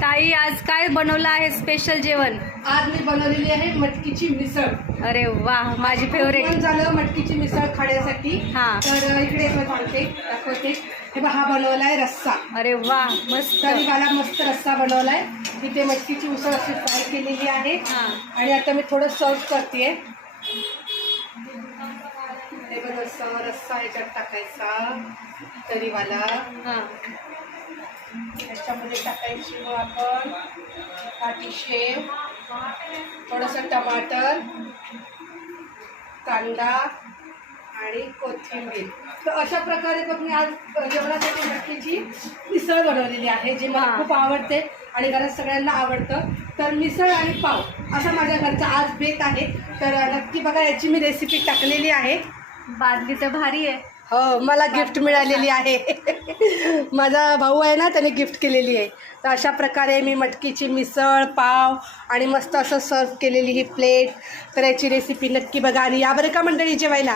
ताई आज काय बनवलं आहे स्पेशल जेवण? आज मी बनवलेली आहे मटकीची मिसळ. अरे वा, माझी फेवरेट. पण झालं मटकीची मिसळ खाण्यासाठी. हा. तर इकडे सांगते दाखवते. हे बघा, हा बनवलाय रस्सा. अरे वा, मस्त. तरी मला मस्त रस्सा बनवलाय. इथे मटकीची मिसळ अशी फ्राय केलेली आहे. हा. आणि आता मी थोडं सर्व करते. हे बघा, रस्सा याच्यात टाकायचा तरीवाला. हा. याच्यामध्ये टाकायची मग आपण काठी शेव, थोडंसं टमाटर, कांदा आणि कोथिंबीर. तर अशा प्रकारे बघ मी आज जेवणासाठी मटकीची मिसळ बनवलेली आहे, जी मला खूप आवडते आणि घरात सगळ्यांना आवडतं. तर मिसळ आणि पाव असा माझ्या घरचा आज बेत आहे. तर नक्की बघा, याची मी रेसिपी टाकलेली आहे. बादली तर भारी आहे. हो, मला गिफ्ट मिळालेली आहे. माझा भाऊ आहे ना, त्याने गिफ्ट केलेली आहे. तर अशा प्रकारे मी मटकीची मिसळ, पाव आणि मस्त असं सर्व केलेली ही प्लेट. तर याची रेसिपी नक्की बघा आणि या बरं का मंडळी जेवायला.